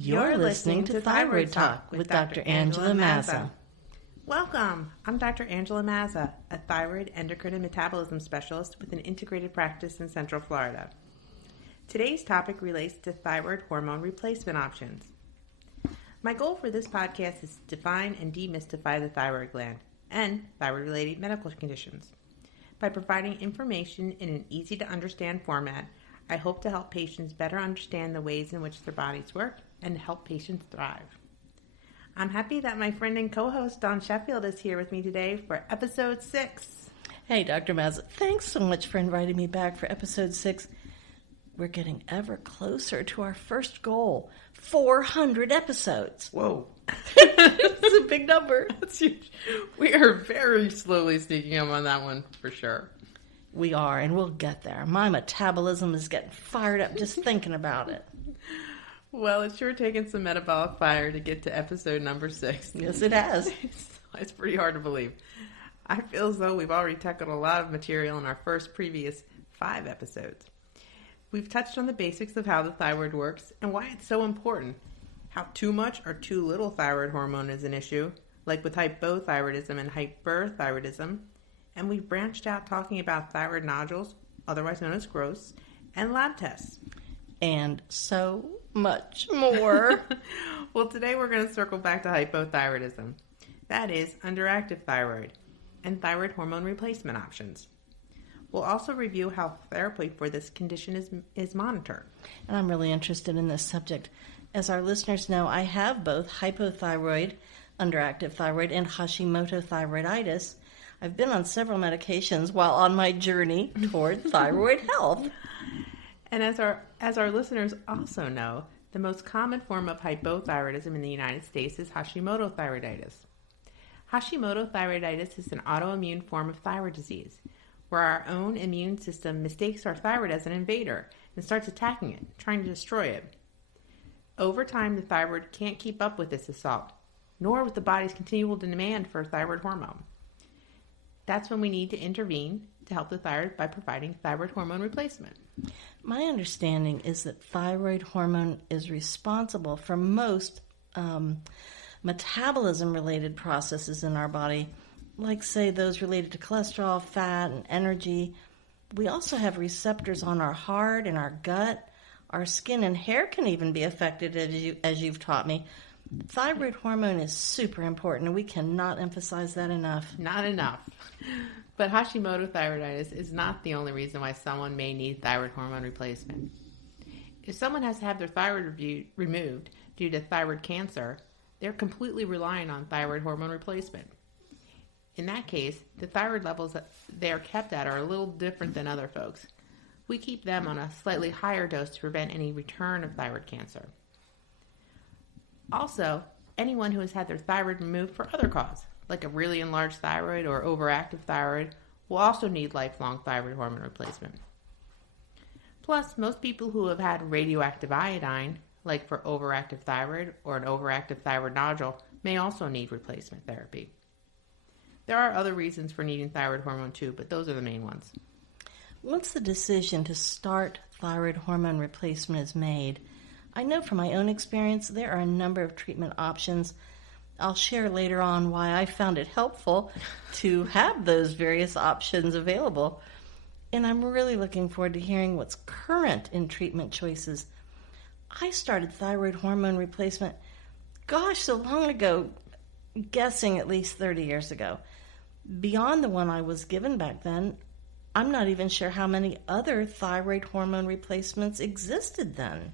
You're listening to Thyroid Talk with Dr. Angela Mazza. Welcome. I'm Dr. Angela Mazza, a thyroid, endocrine, and metabolism specialist with an integrated practice in Central Florida. Today's topic relates to thyroid hormone replacement options. My goal for this podcast is to define and demystify the thyroid gland and thyroid-related medical conditions. By providing information in an easy-to-understand format, I hope to help patients better understand the ways in which their bodies work and help patients thrive. I'm happy that my friend and co-host Dawn Sheffield is here with me today for episode 6. Hey, Dr. Mazza. Thanks so much for inviting me back for episode 6. We're getting ever closer to our first goal, 400 episodes. Whoa. It's a big number. That's huge. We are very slowly sneaking up on that one for sure. We are, and we'll get there. My metabolism is getting fired up just thinking about it. Well, it's sure taken some metabolic fire to get to episode number 6. Yes, it has. It's pretty hard to believe. I feel as though we've already tackled a lot of material in our previous 5 episodes. We've touched on the basics of how the thyroid works and why it's so important, how too much or too little thyroid hormone is an issue, like with hypothyroidism and hyperthyroidism, and we've branched out talking about thyroid nodules, otherwise known as growths, and lab tests. And so much more. Well, today we're going to circle back to hypothyroidism. That is, underactive thyroid, and thyroid hormone replacement options. We'll also review how therapy for this condition is monitored. And I'm really interested in this subject. As our listeners know, I have both hypothyroid, underactive thyroid, and Hashimoto thyroiditis. I've been on several medications while on my journey toward thyroid health. And as our listeners also know, the most common form of hypothyroidism in the United States is Hashimoto thyroiditis. Hashimoto thyroiditis is an autoimmune form of thyroid disease, where our own immune system mistakes our thyroid as an invader and starts attacking it, trying to destroy it. Over time, the thyroid can't keep up with this assault, nor with the body's continual demand for thyroid hormone. That's when we need to intervene to help the thyroid by providing thyroid hormone replacement. My understanding is that thyroid hormone is responsible for most metabolism-related processes in our body, like, say, those related to cholesterol, fat, and energy. We also have receptors on our heart and our gut. Our skin and hair can even be affected, as you've taught me. Thyroid hormone is super important, and we cannot emphasize that enough. Not enough. But Hashimoto thyroiditis is not the only reason why someone may need thyroid hormone replacement. If someone has to have their thyroid removed due to thyroid cancer, they're completely relying on thyroid hormone replacement. In that case, the thyroid levels that they are kept at are a little different than other folks. We keep them on a slightly higher dose to prevent any return of thyroid cancer. Also, anyone who has had their thyroid removed for other cause, like a really enlarged thyroid or overactive thyroid, will also need lifelong thyroid hormone replacement. Plus, most people who have had radioactive iodine, like for overactive thyroid or an overactive thyroid nodule, may also need replacement therapy. There are other reasons for needing thyroid hormone too, but those are the main ones. Once the decision to start thyroid hormone replacement is made, I know from my own experience there are a number of treatment options. I'll share later on why I found it helpful to have those various options available. And I'm really looking forward to hearing what's current in treatment choices. I started thyroid hormone replacement, so long ago, guessing at least 30 years ago. Beyond the one I was given back then, I'm not even sure how many other thyroid hormone replacements existed then.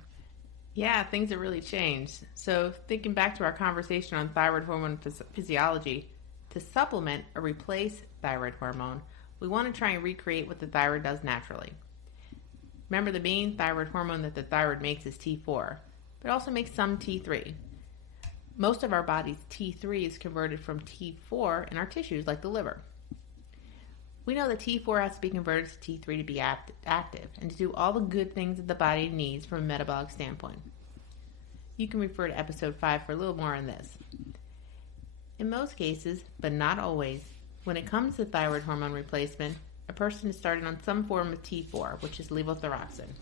Yeah, things have really changed. So thinking back to our conversation on thyroid hormone physiology, to supplement or replace thyroid hormone, we want to try and recreate what the thyroid does naturally. Remember, the main thyroid hormone that the thyroid makes is T4, but it also makes some T3. Most of our body's T3 is converted from T4 in our tissues, like the liver. We know that T4 has to be converted to T3 to be active and to do all the good things that the body needs from a metabolic standpoint. You can refer to episode 5 for a little more on this. In most cases, but not always, when it comes to thyroid hormone replacement, a person is started on some form of T4, which is levothyroxine.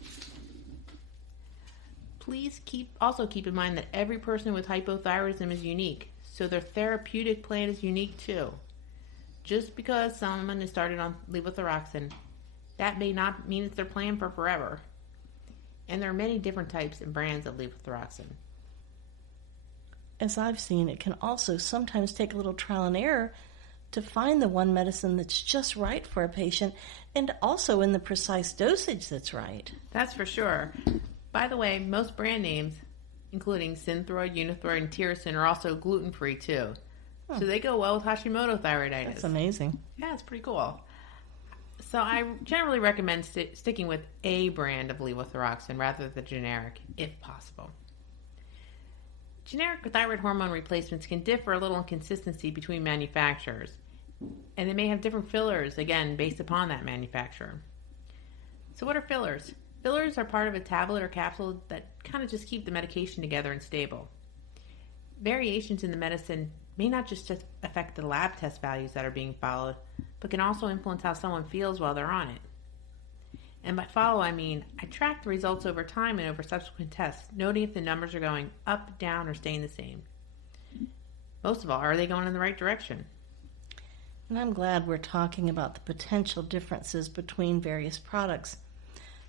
Please also keep in mind that every person with hypothyroidism is unique, so their therapeutic plan is unique too. Just because someone is started on levothyroxine, that may not mean it's their plan for forever. And there are many different types and brands of levothyroxine. As I've seen, it can also sometimes take a little trial and error to find the one medicine that's just right for a patient, and also in the precise dosage that's right. That's for sure. By the way, most brand names, including Synthroid, Unithroid, and Tirosine, are also gluten-free too. So they go well with Hashimoto thyroiditis. That's amazing. Yeah, it's pretty cool. So I generally recommend sticking with a brand of levothyroxine rather than generic, if possible. Generic thyroid hormone replacements can differ a little in consistency between manufacturers, and they may have different fillers, again, based upon that manufacturer. So what are fillers? Fillers are part of a tablet or capsule that kind of just keep the medication together and stable. Variations in the medicine may not just affect the lab test values that are being followed, but can also influence how someone feels while they're on it. And by follow, I mean I track the results over time and over subsequent tests, noting if the numbers are going up, down, or staying the same. Most of all, are they going in the right direction? And I'm glad we're talking about the potential differences between various products.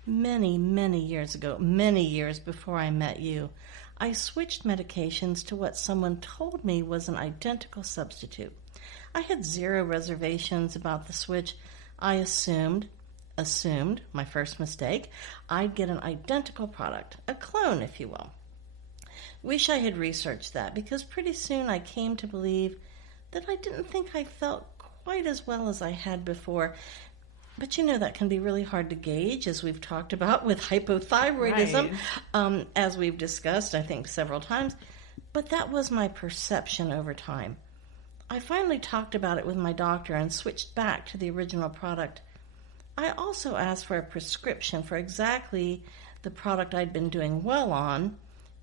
Many, many years ago, many years before I met you, I switched medications to what someone told me was an identical substitute. I had zero reservations about the switch. I assumed, my first mistake, I'd get an identical product, a clone, if you will. Wish I had researched that, because pretty soon I came to believe that I didn't think I felt quite as well as I had before. But you know, that can be really hard to gauge, as we've talked about with hypothyroidism, right. As we've discussed, I think, several times. But that was my perception over time. I finally talked about it with my doctor and switched back to the original product. I also asked for a prescription for exactly the product I'd been doing well on,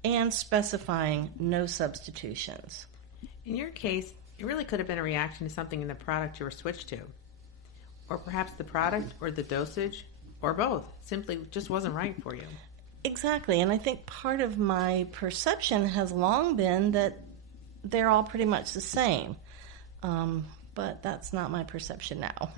and specifying no substitutions. In your case, it really could have been a reaction to something in the product you were switched to. Or perhaps the product or the dosage or both simply just wasn't right for you. Exactly, and I think part of my perception has long been that they're all pretty much the same. But that's not my perception now.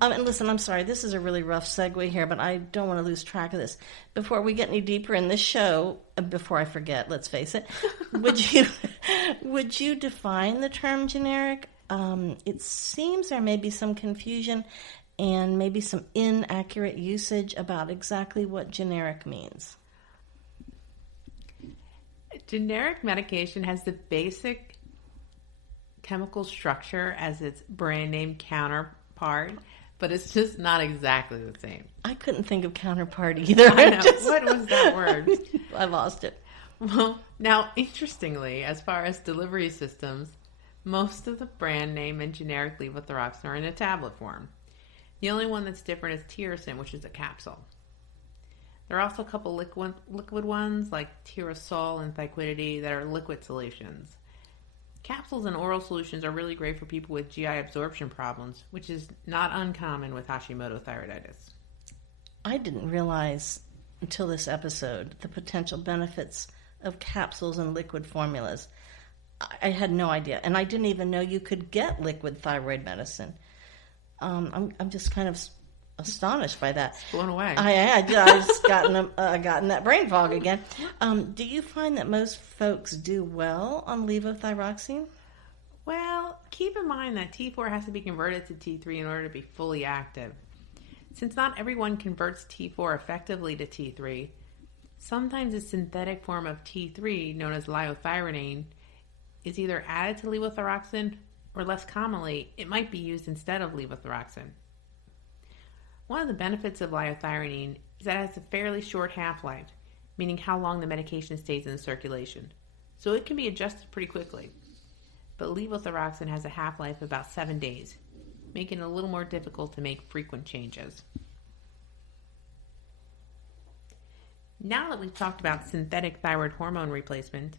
And listen, I'm sorry, this is a really rough segue here, but I don't want to lose track of this. Before we get any deeper in this show, before I forget, let's face it, would you define the term generic? It seems there may be some confusion and maybe some inaccurate usage about exactly what generic means. Generic medication has the basic chemical structure as its brand name counterpart, but it's just not exactly the same. I couldn't think of counterpart either. I know. What was that word? I lost it. Well, now, interestingly, as far as delivery systems, most of the brand name and generic levothyroxine are in a tablet form. The only one that's different is Tirosine, which is a capsule. There are also a couple liquid ones like Tirosol and Thyroidity that are liquid solutions. Capsules and oral solutions are really great for people with GI absorption problems, which is not uncommon with Hashimoto thyroiditis. I didn't realize until this episode the potential benefits of capsules and liquid formulas. I had no idea, and I didn't even know you could get liquid thyroid medicine. I'm just kind of astonished by that. It's blown away. I just gotten that brain fog again. Do you find that most folks do well on levothyroxine? Well, keep in mind that T4 has to be converted to T3 in order to be fully active. Since not everyone converts T4 effectively to T3, sometimes a synthetic form of T3, known as liothyronine, is either added to levothyroxine, or less commonly, it might be used instead of levothyroxine. One of the benefits of liothyronine is that it has a fairly short half-life, meaning how long the medication stays in the circulation. So it can be adjusted pretty quickly. But levothyroxine has a half-life of about 7 days, making it a little more difficult to make frequent changes. Now that we've talked about synthetic thyroid hormone replacement,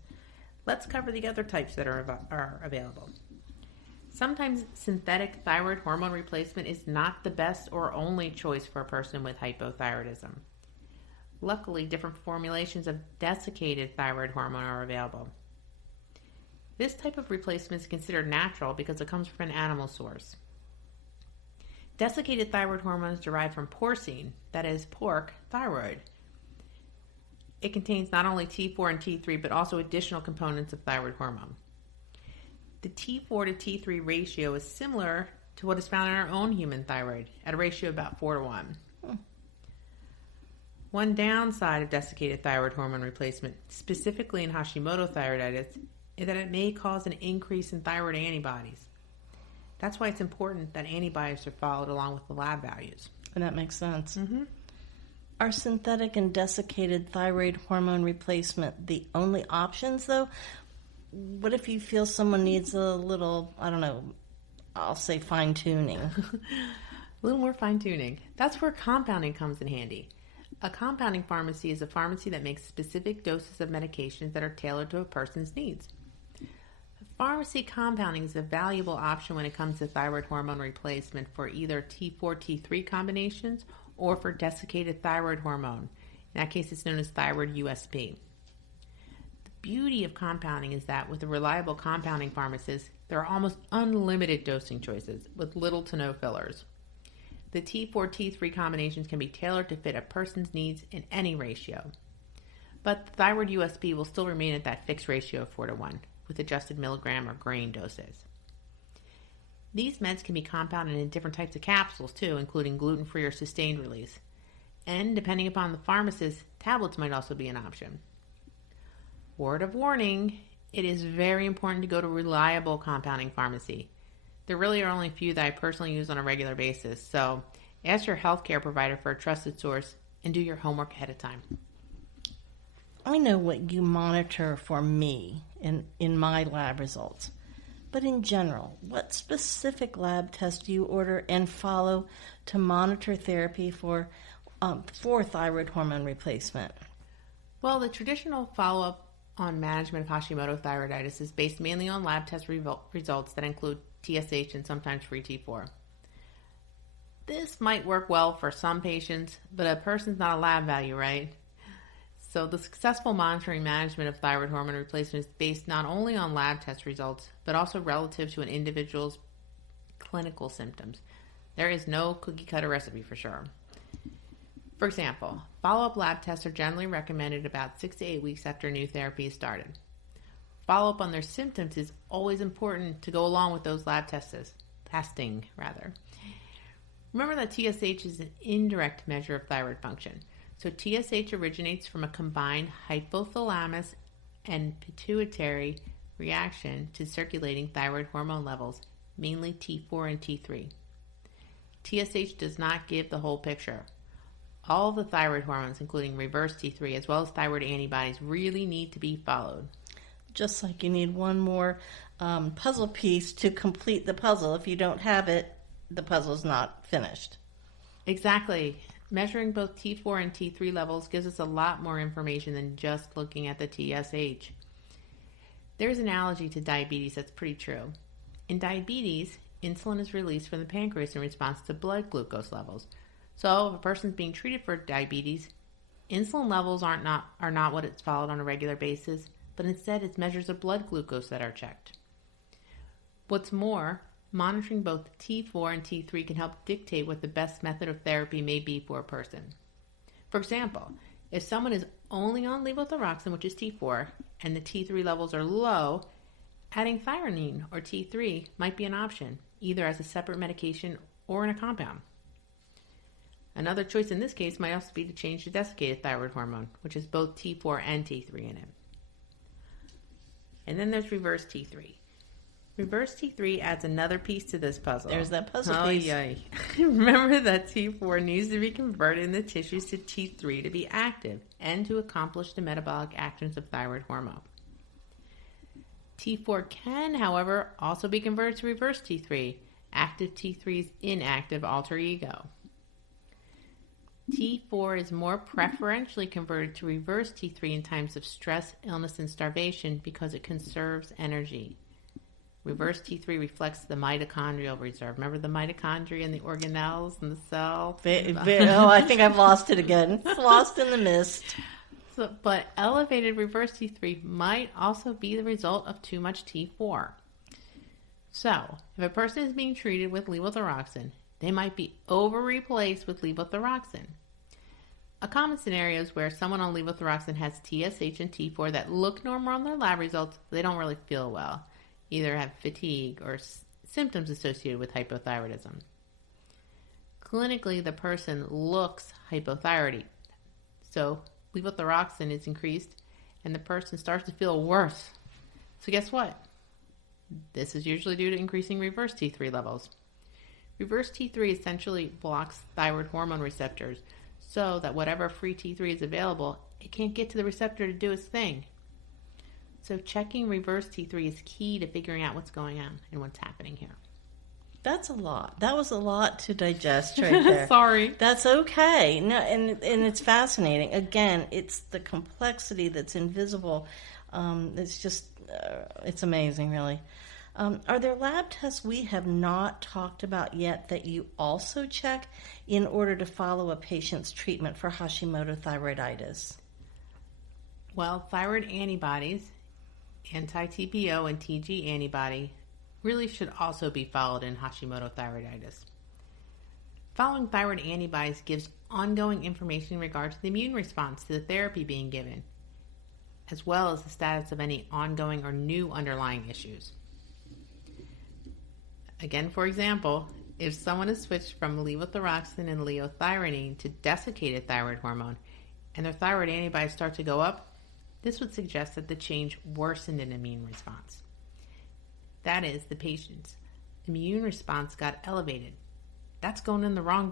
let's cover the other types that are available. Sometimes synthetic thyroid hormone replacement is not the best or only choice for a person with hypothyroidism. Luckily, different formulations of desiccated thyroid hormone are available. This type of replacement is considered natural because it comes from an animal source. Desiccated thyroid hormone is derived from porcine, that is, pork, thyroid. It contains not only T4 and T3, but also additional components of thyroid hormone. The T4 to T3 ratio is similar to what is found in our own human thyroid, at a ratio of about 4:1. One downside of desiccated thyroid hormone replacement, specifically in Hashimoto thyroiditis, is that it may cause an increase in thyroid antibodies. That's why it's important that antibodies are followed along with the lab values. And that makes sense. Are synthetic and desiccated thyroid hormone replacement the only options, though? What if you feel someone needs a little, I don't know, I'll say fine-tuning? A little more fine-tuning. That's where compounding comes in handy. A compounding pharmacy is a pharmacy that makes specific doses of medications that are tailored to a person's needs. Pharmacy compounding is a valuable option when it comes to thyroid hormone replacement for either T4-T3 combinations or for desiccated thyroid hormone. In that case, it's known as thyroid USP. The beauty of compounding is that with a reliable compounding pharmacist, there are almost unlimited dosing choices with little to no fillers. The T4-T3 combinations can be tailored to fit a person's needs in any ratio. But the thyroid USP will still remain at that fixed ratio of 4:1 with adjusted milligram or grain doses. These meds can be compounded in different types of capsules too, including gluten-free or sustained release. And depending upon the pharmacist, tablets might also be an option. Word of warning, it is very important to go to a reliable compounding pharmacy. There really are only a few that I personally use on a regular basis, so ask your healthcare provider for a trusted source and do your homework ahead of time. I know what you monitor for me in my lab results, but in general, what specific lab tests do you order and follow to monitor therapy for thyroid hormone replacement? Well, the traditional follow-up on management of Hashimoto thyroiditis is based mainly on lab test results that include TSH and sometimes free T4. This might work well for some patients, but a person's not a lab value, right? So the successful monitoring management of thyroid hormone replacement is based not only on lab test results, but also relative to an individual's clinical symptoms. There is no cookie-cutter recipe for sure. For example, follow-up lab tests are generally recommended about 6 to 8 weeks after new therapy is started. Follow-up on their symptoms is always important to go along with those lab testing. Remember that TSH is an indirect measure of thyroid function. So TSH originates from a combined hypothalamus and pituitary reaction to circulating thyroid hormone levels, mainly T4 and T3. TSH does not give the whole picture. All the thyroid hormones, including reverse T3 as well as thyroid antibodies, really need to be followed. Just like you need one more puzzle piece to complete the puzzle. If you don't have it, the puzzle's not finished. Exactly. Measuring both T4 and T3 levels gives us a lot more information than just looking at the TSH. There's an analogy to diabetes that's pretty true. In diabetes, insulin is released from the pancreas in response to blood glucose levels. So if a person's being treated for diabetes, insulin levels are not what it's followed on a regular basis, but instead it's measures of blood glucose that are checked. What's more, monitoring both T4 and T3 can help dictate what the best method of therapy may be for a person. For example, if someone is only on levothyroxine, which is T4, and the T3 levels are low, adding thymine or T3 might be an option, either as a separate medication or in a compound. Another choice in this case might also be to change to desiccated thyroid hormone, which has both T4 and T3 in it. And then there's reverse T3. Reverse T3 adds another piece to this puzzle. There's that puzzle piece. Yay. Remember that T4 needs to be converted in the tissues to T3 to be active and to accomplish the metabolic actions of thyroid hormone. T4 can, however, also be converted to reverse T3, active T3's inactive alter ego. T4 is more preferentially converted to reverse T3 in times of stress, illness, and starvation because it conserves energy. Reverse T3 reflects the mitochondrial reserve. Remember the mitochondria and the organelles in the cell? I think I've lost it again. It's lost in the mist. But elevated reverse T3 might also be the result of too much T4. So, if a person is being treated with levothyroxine, they might be over-replaced with levothyroxine. A common scenario is where someone on levothyroxine has TSH and T4 that look normal on their lab results, but they don't really feel well. Either have fatigue or symptoms associated with hypothyroidism. Clinically, the person looks hypothyroid. So, levothyroxine is increased and the person starts to feel worse. So guess what? This is usually due to increasing reverse T3 levels. Reverse T3 essentially blocks thyroid hormone receptors so that whatever free T3 is available, it can't get to the receptor to do its thing. So checking reverse T3 is key to figuring out what's going on and what's happening here. That's a lot. That was a lot to digest right there. Sorry. That's okay. No, and it's fascinating. Again, it's the complexity that's invisible. It's just, it's amazing, really. Are there lab tests we have not talked about yet that you also check in order to follow a patient's treatment for Hashimoto thyroiditis? Well, thyroid antibodies, anti-TPO and TG antibody, really should also be followed in Hashimoto thyroiditis. Following thyroid antibodies gives ongoing information in regard to the immune response to the therapy being given, as well as the status of any ongoing or new underlying issues. Again, for example, if someone is switched from levothyroxine and liothyronine to desiccated thyroid hormone and their thyroid antibodies start to go up, this would suggest that the change worsened an immune response. That is, the patient's immune response got elevated. That's going in the wrong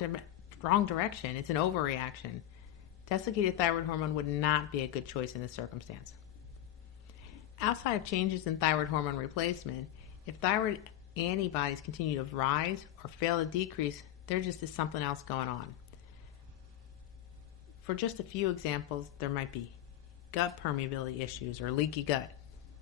direction. It's an overreaction. Desiccated thyroid hormone would not be a good choice in this circumstance. Outside of changes in thyroid hormone replacement, if thyroid antibodies continue to rise or fail to decrease, there just is something else going on. For just a few examples, there might be gut permeability issues or leaky gut.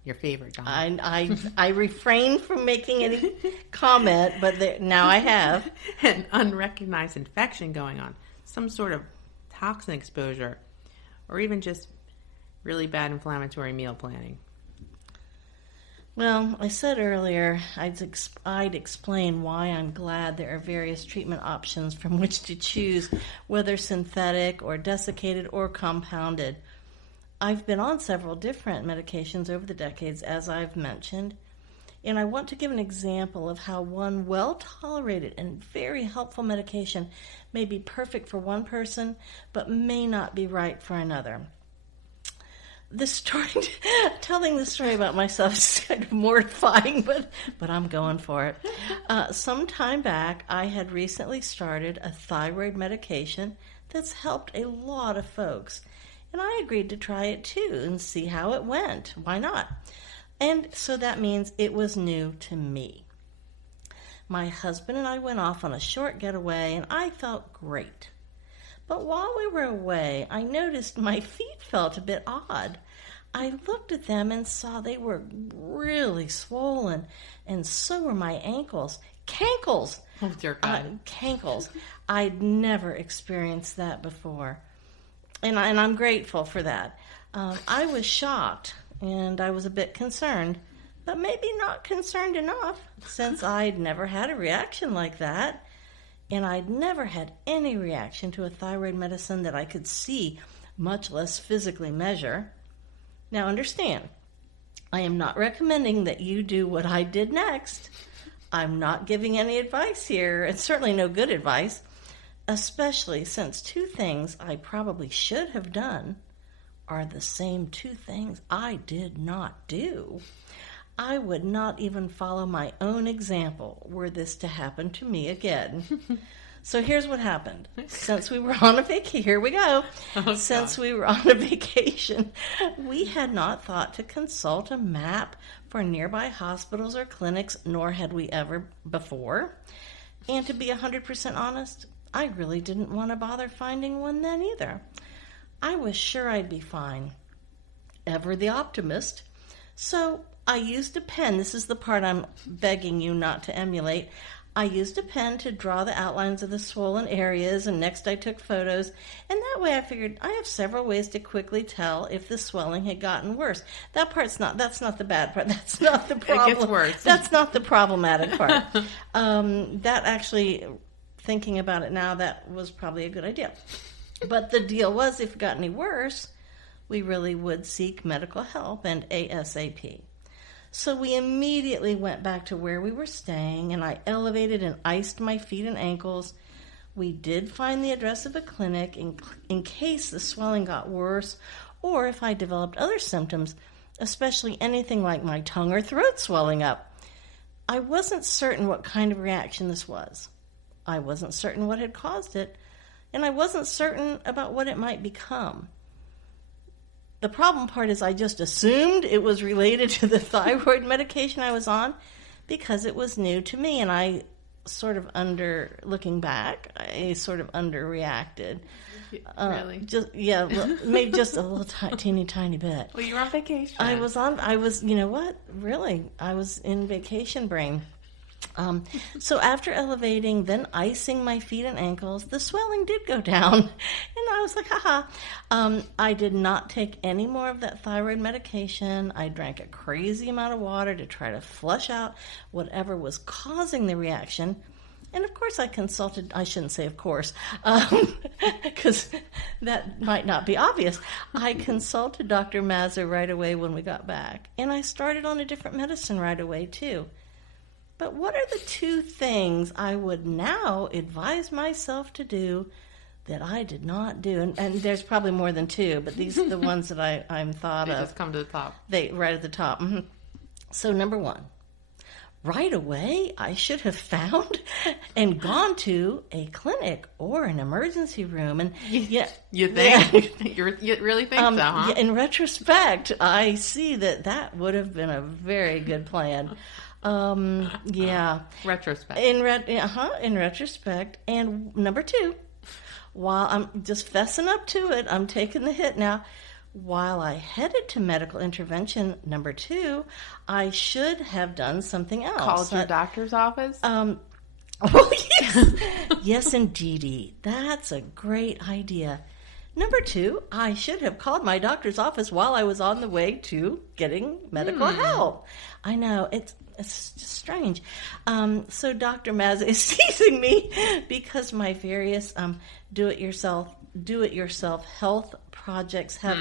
Your favorite, Dawn. I refrain from making any comment, but now I have. An unrecognized infection going on, some sort of toxin exposure, or even just really bad inflammatory meal planning. Well, I said earlier I'd explain why I'm glad there are various treatment options from which to choose, whether synthetic or desiccated or compounded. I've been on several different medications over the decades, as I've mentioned, and I want to give an example of how one well-tolerated and very helpful medication may be perfect for one person, but may not be right for another. Telling the story about myself is kind of mortifying, but I'm going for it. Some time back, I had recently started a thyroid medication that's helped a lot of folks. And I agreed to try it too and see how it went. Why not? And so that means it was new to me. My husband and I went off on a short getaway and I felt great. But while we were away, I noticed my feet felt a bit odd. I looked at them and saw they were really swollen, and so were my ankles. Cankles! Oh, dear God. Cankles. I'd never experienced that before. And I'm grateful for that. I was shocked, and I was a bit concerned, but maybe not concerned enough, since I'd never had a reaction like that, and I'd never had any reaction to a thyroid medicine that I could see, much less physically measure. Now understand, I am not recommending that you do what I did next. I'm not giving any advice here, and certainly no good advice. Especially since two things I probably should have done are the same two things I did not do. I would not even follow my own example were this to happen to me again. So here's what happened. Since we were on a vacation, here we go. Since we were on a vacation, we had not thought to consult a map for nearby hospitals or clinics, nor had we ever before. And to be 100% honest, I really didn't want to bother finding one then either. I was sure I'd be fine. Ever the optimist. So I used a pen. This is the part I'm begging you not to emulate. I used a pen to draw the outlines of the swollen areas, and next I took photos. And that way I figured I have several ways to quickly tell if the swelling had gotten worse. That's not the bad part. That's not the problem. It gets worse. That's not the problematic part. That actually, thinking about it now, that was probably a good idea. But the deal was, if it got any worse, we really would seek medical help, and ASAP. So we immediately went back to where we were staying, and I elevated and iced my feet and ankles. We did find the address of a clinic in case the swelling got worse, or if I developed other symptoms, especially anything like my tongue or throat swelling up. I wasn't certain what kind of reaction this was. I wasn't certain what had caused it, and I wasn't certain about what it might become. The problem part is I just assumed it was related to the thyroid medication I was on because it was new to me, and I looking back, I sort of underreacted. Really? Maybe just a little teeny tiny bit. Well, you were on vacation. I was, you know what? Really, I was in vacation brain. So after elevating, then icing my feet and ankles, the swelling did go down. And I was like, haha. I did not take any more of that thyroid medication. I drank a crazy amount of water to try to flush out whatever was causing the reaction. And of course I shouldn't say of course, because that might not be obvious. I consulted Dr. Mazza right away when we got back. And I started on a different medicine right away too. But what are the two things I would now advise myself to do that I did not do? And there's probably more than two, but these are the ones that I'm thought of. They just come to the top. Right at the top. Mm-hmm. So number one, right away I should have found and gone to a clinic or an emergency room. And you think? Yeah. You really think so, huh? In retrospect, I see that would have been a very good plan. Retrospect. In retrospect. And number two, while I'm just fessing up to it, I'm taking the hit now. While I headed to medical intervention, number two, I should have done something else. Called your doctor's office? Oh, yes. Yes, indeedy. That's a great idea. Number two, I should have called my doctor's office while I was on the way to getting medical help. I know, it's just strange. So Dr. Mazza is teasing me because my various do-it-yourself health projects have,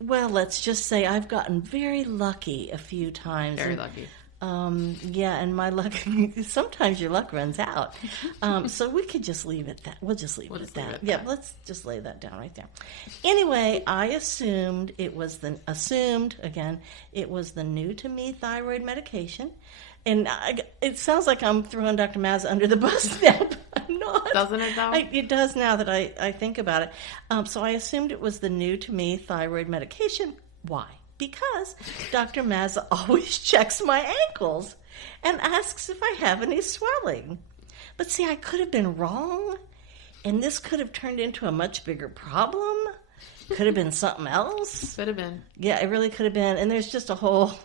well, let's just say I've gotten very lucky a few times. Very lucky. And my luck, sometimes your luck runs out. So we could just leave it that. We'll just leave it at that. Yeah, let's just lay that down right there. Anyway, I assumed it was the new to me thyroid medication. And it sounds like I'm throwing Dr. Mazza under the bus now, but I'm not. Doesn't it, though? It does now that I think about it. So I assumed it was the new to me thyroid medication. Why? Because Dr. Mazza always checks my ankles and asks if I have any swelling. But see, I could have been wrong, and this could have turned into a much bigger problem. Could have been something else. Could have been. Yeah, it really could have been. And there's just a whole...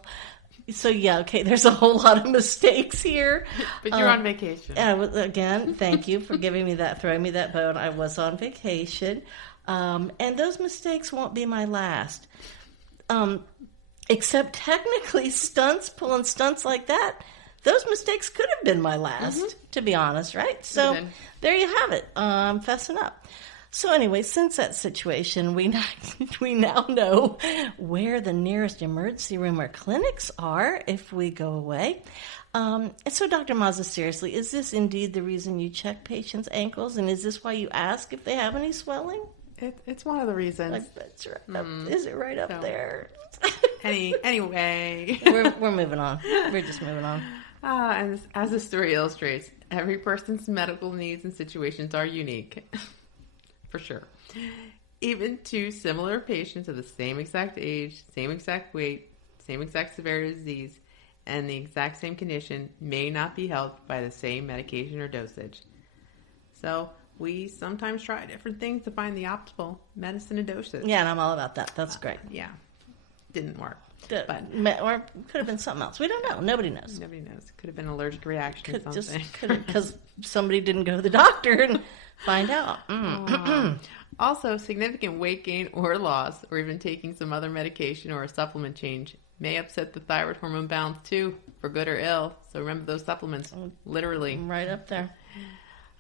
So, yeah, okay, there's a whole lot of mistakes here. But you're on vacation. Again, thank you for throwing me that bone. I was on vacation. And those mistakes won't be my last. Except technically pulling stunts like that, those mistakes could have been my last, to be honest, right? So there you have it. I'm fessing up. So anyway, since that situation, we now know where the nearest emergency room or clinics are if we go away. And so, Dr. Mazza, seriously, is this indeed the reason you check patients' ankles? And is this why you ask if they have any swelling? It's one of the reasons. That's right. Is it right up there? Anyway. We're moving on. We're just moving on. And as the story illustrates, every person's medical needs and situations are unique. For sure. Even two similar patients of the same exact age, same exact weight, same exact severity of disease, and the exact same condition may not be helped by the same medication or dosage. So we sometimes try different things to find the optimal medicine and dosage. Yeah, and I'm all about that. That's great. Yeah. didn't work. Or could have been something else. We don't know. Nobody knows. Nobody knows. Could have been an allergic reaction to something. Because somebody didn't go to the doctor and find out. Also, significant weight gain or loss, or even taking some other medication or a supplement change, may upset the thyroid hormone balance too, for good or ill. So remember those supplements, literally. Right up there.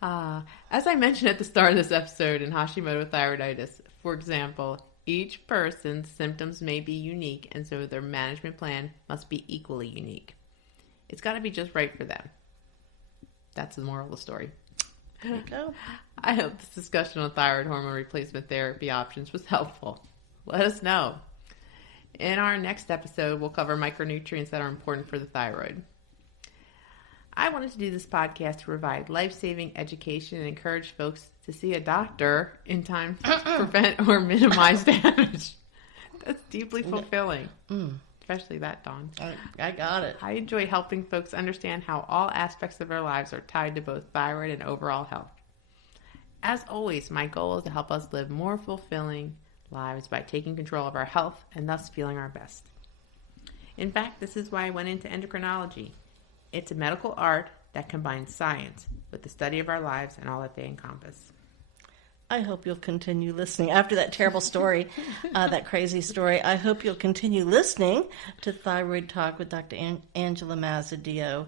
As I mentioned at the start of this episode in Hashimoto thyroiditis, for example, each person's symptoms may be unique, and so their management plan must be equally unique. It's got to be just right for them. That's the moral of the story. There you go. I hope this discussion on thyroid hormone replacement therapy options was helpful. Let us know. In our next episode, we'll cover micronutrients that are important for the thyroid. I wanted to do this podcast to provide life-saving education and encourage folks to see a doctor in time to prevent or minimize damage. That's deeply fulfilling. Especially that, Dawn. I got it. I enjoy helping folks understand how all aspects of their lives are tied to both thyroid and overall health. As always, my goal is to help us live more fulfilling lives by taking control of our health and thus feeling our best. In fact, this is why I went into endocrinology. It's a medical art that combines science with the study of our lives and all that they encompass. I hope you'll continue listening. After that terrible story, that crazy story, I hope you'll continue listening to Thyroid Talk with Dr. Angela Mazza, DO.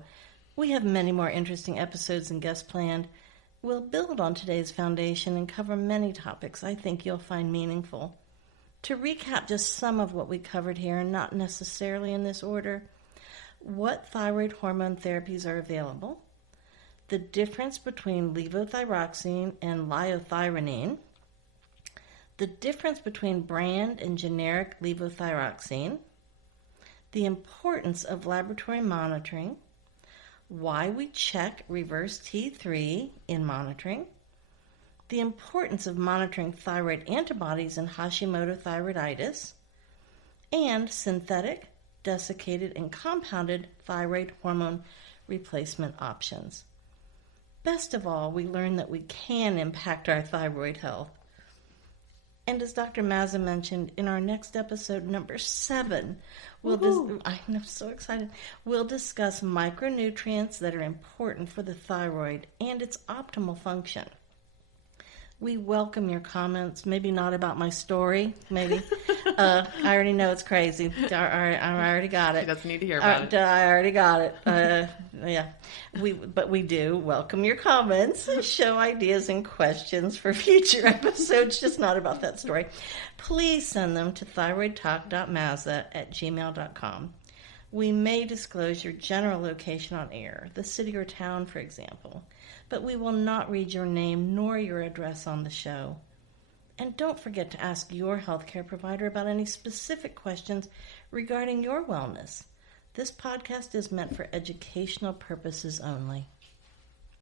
We have many more interesting episodes and guests planned. We'll build on today's foundation and cover many topics I think you'll find meaningful. To recap just some of what we covered here, and not necessarily in this order: what thyroid hormone therapies are available, the difference between levothyroxine and liothyronine, the difference between brand and generic levothyroxine, the importance of laboratory monitoring, why we check reverse T3 in monitoring, the importance of monitoring thyroid antibodies in Hashimoto thyroiditis, and synthetic, desiccated, and compounded thyroid hormone replacement options. Best of all, we learn that we can impact our thyroid health. And as Dr. Mazza mentioned, in our next episode, number 7, I'm so excited. We'll discuss micronutrients that are important for the thyroid and its optimal function. We welcome your comments, maybe not about my story, maybe. I already know it's crazy. I already got it. She doesn't need to hear about it. I already got it. Yeah. But we do welcome your comments, show ideas and questions for future episodes, just not about that story. Please send them to thyroidtalk.mazza@gmail.com. We may disclose your general location on air, the city or town, for example, but we will not read your name nor your address on the show. And don't forget to ask your healthcare provider about any specific questions regarding your wellness. This podcast is meant for educational purposes only.